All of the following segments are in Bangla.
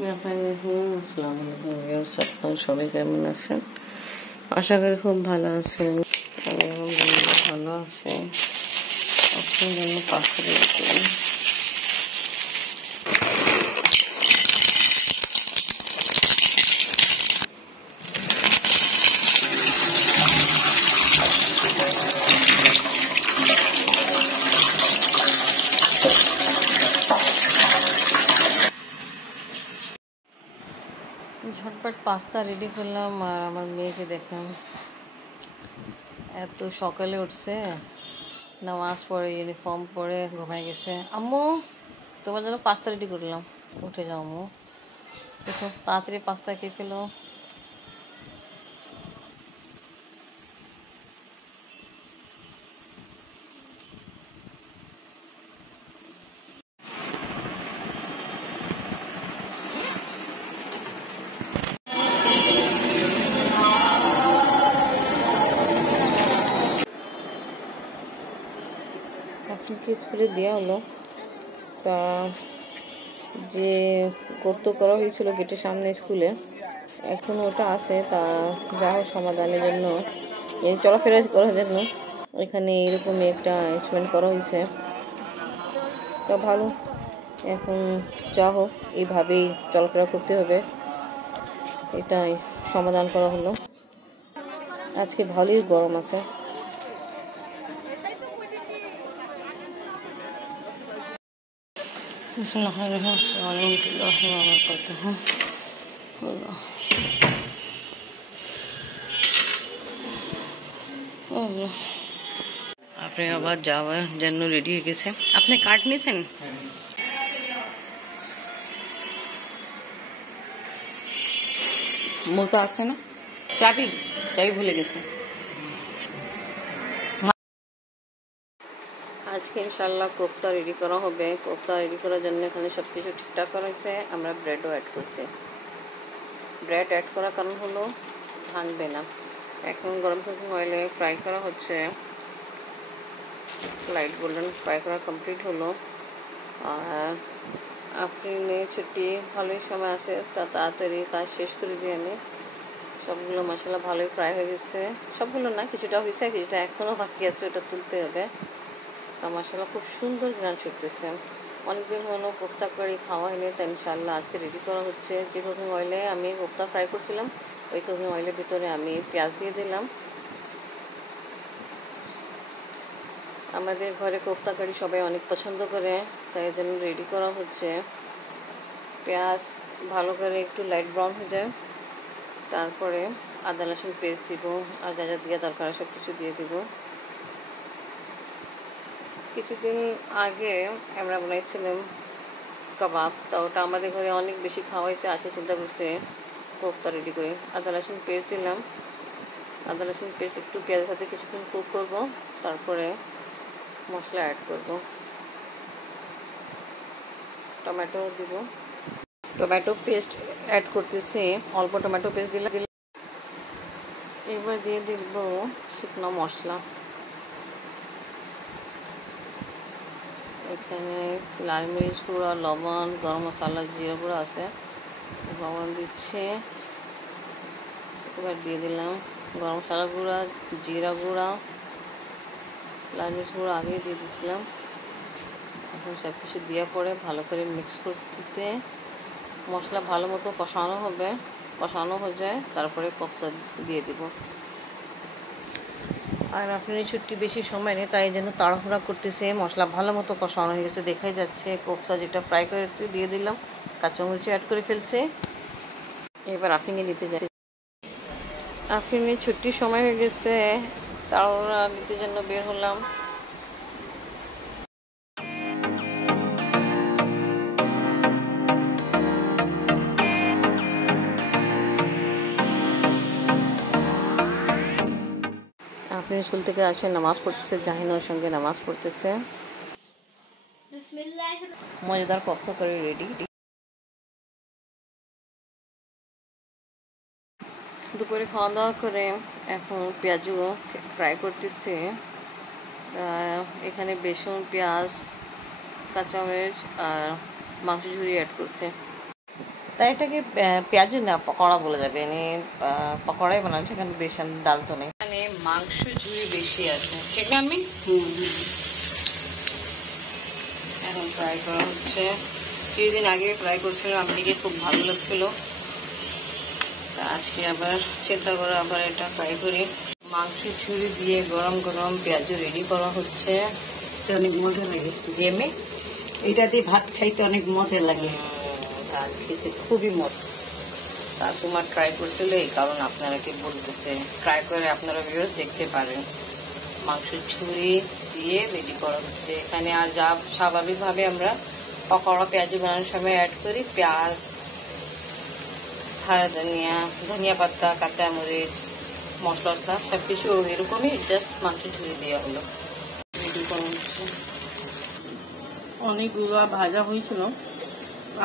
আসসালামু আলাইকুম। সবাই কেমন আছেন? আশা করি খুব ভালো আছেন। ভালো আছে। আপনার জন্য পাশে রেখে ঝটপট পাস্তা রেডি করলাম। আর আমার মেয়েকে দেখলাম এত সকালে উঠছে, নামাজ পড়ে ইউনিফর্ম পরে ঘুমায় গেছে। আম্মু তোমার জন্য পাস্তা রেডি করলাম, উঠে যাও আম্মু, দেখো তাড়াতাড়ি পাস্তা খেয়ে ফেলো। আপনাকে স্কুলে দেওয়া হলো, তা যে গর্ত করা হয়েছিল গেটের সামনে স্কুলে, এখন ওটা আছে। তা যা হোক সমাধানের জন্য, চলাফেরা করার জন্য এখানে এরকমই একটা অ্যারেঞ্জমেন্ট করা হয়েছে। তা ভালো, এখন যা হোক এইভাবেই চলাফেরা করতে হবে, এটাই সমাধান করা হলো। আজকে ভালোই গরম আছে। আপনি আবার যাওয়ার জন্য রেডি হয়ে গেছে। আপনি কার্ড নিয়েছেন? মোজা আছে না? চাবি চাবি ভুলে গেছে। আজকে ইনশাল্লাহ কোফতা রেডি করা হবে। কোফতা রেডি করার জন্য এখানে সব কিছু ঠিকঠাক করা হয়েছে। আমরা ব্রেডও অ্যাড করছি। ব্রেড অ্যাড করার কারণ হলো ভাঙবে না। এখন গরম কুকিং অয়েলে ফ্রাই করা হচ্ছে। লাইট গোল্ডেন ফ্রাই করা কমপ্লিট হলো। আর আফরিনের ছুটি ভালোই সময় আছে, তা তাড়াতাড়ি কাজ শেষ করে দিই আমি। সবগুলো মশলা ভালোই ফ্রাই হয়ে গেছে। সবগুলো না, কিছুটা হয়েছে, কিছুটা এখনও বাকি আছে, ওটা তুলতে হবে। তা মশলা খুব সুন্দর ঘ্রাণ ছুটতেছে। অনেকদিন হলো কোফতা কারি খাওয়া হয়নি, তাই ইনশাল্লাহ আজকে রেডি করা হচ্ছে। যে কুকিং অয়েলে আমি কোফতা ফ্রাই করছিলাম, ওই কুকিং অয়েলের ভিতরে আমি পেঁয়াজ দিয়ে দিলাম। আমাদের ঘরে কোফতা কারি সবাই অনেক পছন্দ করে, তাই এই জন্য রেডি করা হচ্ছে। পেঁয়াজ ভালো করে একটু লাইট ব্রাউন হয়ে যায়, তারপরে আদা রসুন পেস্ট দিব, আর যা যা দিয়ে দরকার সব কিছু দিয়ে দিব। কিছুদিন আগে আমরা বানাইছিলাম কাবাব, তা ওটা আমাদের ঘরে অনেক বেশি খাওয়া হয়েছে। আসে চিন্তা করছে কোফতা রেডি করে আদা রসুন পেস্ট দিলাম। আদা রসুন পেস্ট একটু পেঁয়াজের সাথে কিছুক্ষণ কুক করব, তারপরে মশলা অ্যাড করব। টমেটো দিব, টমেটো পেস্ট অ্যাড করতেছি, অল্প টমেটো পেস্ট দিলাম। এবার দিয়ে দিব শুকনো মশলা। এখানে লাল মরিচ গুঁড়া, লবণ, গরম মশলা, জিরা গুঁড়া আছে, লবণ দিচ্ছে। এবার দিয়ে দিলাম গরম মশলা গুঁড়া, জিরা গুঁড়া, লাল মরিচ গুঁড়ো আগেই দিয়ে দিয়েছিলাম। এখন সব কিছু দেওয়ার পরে ভালো করে মিক্স করতেছে। মশলা ভালো মতো কষানো হবে, কষানো হয়ে যায় তারপরে কোফতা দিয়ে দিব। আর আপনার ছুটি বেশি সময় নেই, তাই জন্য তাড়াহুড়া করতেছে। মশলা ভালো মতো কষানো হয়ে গেছে, দেখাই যাচ্ছে। কোফতা যেটা ফ্রাই করেছি দিয়ে দিলাম, কাঁচামরিচ অ্যাড করে ফেলছে। এবার আফিনে নিতে যাই। আফিনের ছুটির সময় হয়ে গেছে, তাড়াহুড়া নিতে জন্য বের হলাম। আপনি স্কুল থেকে আসে নামাজ পড়তেছে, জাহিনের সঙ্গে নামাজ পড়তেছে। মজাদার কোফতা করে রেডি। দুপুরে খাওয়া দাওয়া করে এখন পেঁয়াজও ফ্রাই করতেছে। এখানে বেসন, পেঁয়াজ, কাঁচামরিচ আর মাংস ঝুরি অ্যাড করছে। তাই এটাকে পেঁয়াজু না পকোড়া বলে যাবে, মানে পকোড়াই বানাচ্ছে, এখানে বেসন ডাল তো নেই, এখানে মাংস ঝুড়ি বেশি আছে, ঠিক না? আমি এখন ফ্রাই করা হচ্ছে। কিছুদিন আগে ফ্রাই করছিলাম, আপনাকে খুব ভালো লাগছিল, তা আজকে আবার চিন্তা করে আবার এটা ফ্রাই করি। মাংস ঝুড়ি দিয়ে গরম গরম পেঁয়াজু রেডি করা হচ্ছে, অনেক মজা লাগে। জেমে এটা দিয়ে ভাত খাইতে অনেক মজা লাগে, ভাত খেতে খুবই মজা। তা তোমার ট্রাই করছিল এই কারণ আপনারা কি বলতেছে, ট্রাই করে আপনারা ভিউয়ার্স দেখতে পারেন। মাংস ঝুড়ি দিয়ে রেডি করা হচ্ছে এখানে। আর যা স্বাভাবিকভাবে আমরা পকোড়া পেঁয়াজু বানানোর সময় অ্যাড করি, পেঁয়াজ, হারা ধনিয়া, ধনিয়া পাতা, কাঁচামরিচ, মশলা সব কিছু এরকমই, জাস্ট মাংস ঝুড়ি দেওয়া হলো, রেডি করা হচ্ছে। অনেকগুলো ভাজা হয়েছিল,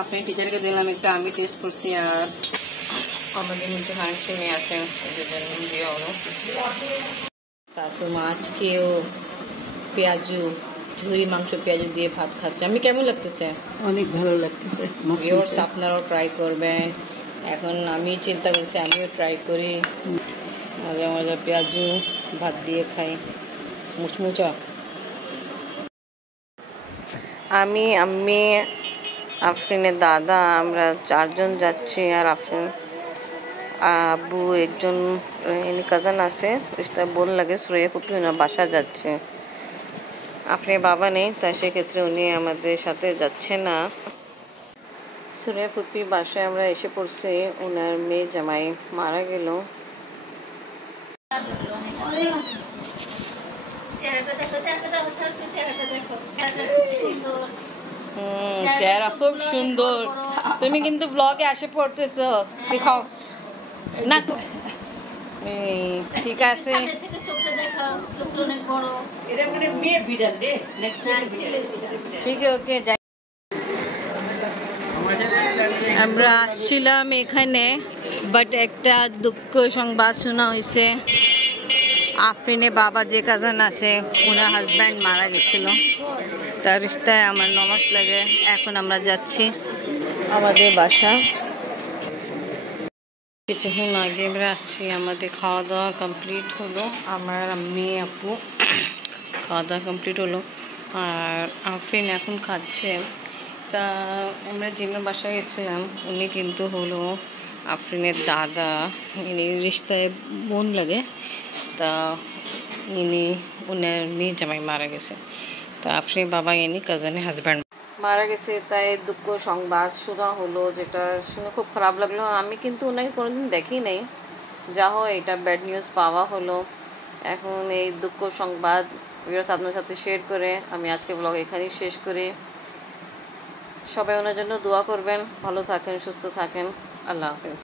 আপনি টিচারকে দিলাম একটা, আমি টেস্ট করছি। আর আমাদের নিচে হাঁড়ি মেয়ে আছে, ওদের জন্য দেওয়া হলো। শাশুমা আজকেও পেঁয়াজু ঝুরি মাংস পেঁয়াজু দিয়ে ভাত খাচ্ছে। আমি কেমন লাগতেছে? অনেক ভালো লাগতেছে। ভিউয়ার্স আপনারাও ট্রাই করবেন। এখন আমি চিন্তা করছি আমিও ট্রাই করি, মজা মজা পেঁয়াজু ভাত দিয়ে খাই, মুচমুচা। আমি আফরিনের দাদা, আমরা 4 জন যাচ্ছি। আর আফরিন আব্বু একজন এনে কাজান আছে, তার বোন লাগে, সুরাইয়া ফুপি, ওনার বাসা যাচ্ছে। আফরিনের বাবা নেই, তাই সেক্ষেত্রে উনি আমাদের সাথে যাচ্ছে না। সুরাইয়া ফুপি বাসায় আমরা এসে পড়ছি, ওনার মেয়ে জামাই মারা গেল। চেহারা খুব সুন্দর। তুমি কিন্তু ব্লগে আসে পড়তেছো, দেখাও না? ঠিক আছে, ঠিক আছে, ওকে। আমরা আসছিলাম এখানে, বাট একটা দুঃখ সংবাদ শোনা হয়েছে। আফরিনের বাবা যে কাজান আছে, ওনার হাজব্যান্ড মারা গেছিল, তার রিস্তায় আমার নমাজ লাগে। এখন আমরা যাচ্ছি আমাদের বাসা। কিছুক্ষণ আগে আমরা আসছি, আমাদের খাওয়া দাওয়া কমপ্লিট হলো, আমার আম্মি আপু খাওয়া দাওয়া কমপ্লিট হলো, আর আফরিন এখন খাচ্ছে। তা আমরা যিনার বাসায় গেছিলাম, উনি কিন্তু হলো আফরিনের দাদা, ইনি রিস্তায় বোন লাগে। তা উনার মেয়ে জামাই মারা গেছে, তা আফরিনের বাবা ইনি কাজানের হাজব্যান্ড মারা গেছে, তাই দুঃখ সংবাদ শোনা হলো, যেটা শুনে খুব খারাপ লাগলো। আমি কিন্তু ওনাকে কোনোদিন দেখি নাই, যা হয় এটা ব্যাড নিউজ পাওয়া হলো। এখন এই দুঃখ সংবাদ ভিউয়ার্স আপনার সাথে শেয়ার করে আমি আজকে ব্লগ এখানেই শেষ করি। সবাই ওনার জন্য দোয়া করবেন, ভালো থাকেন, সুস্থ থাকেন, আল্লাহ হাফেজ।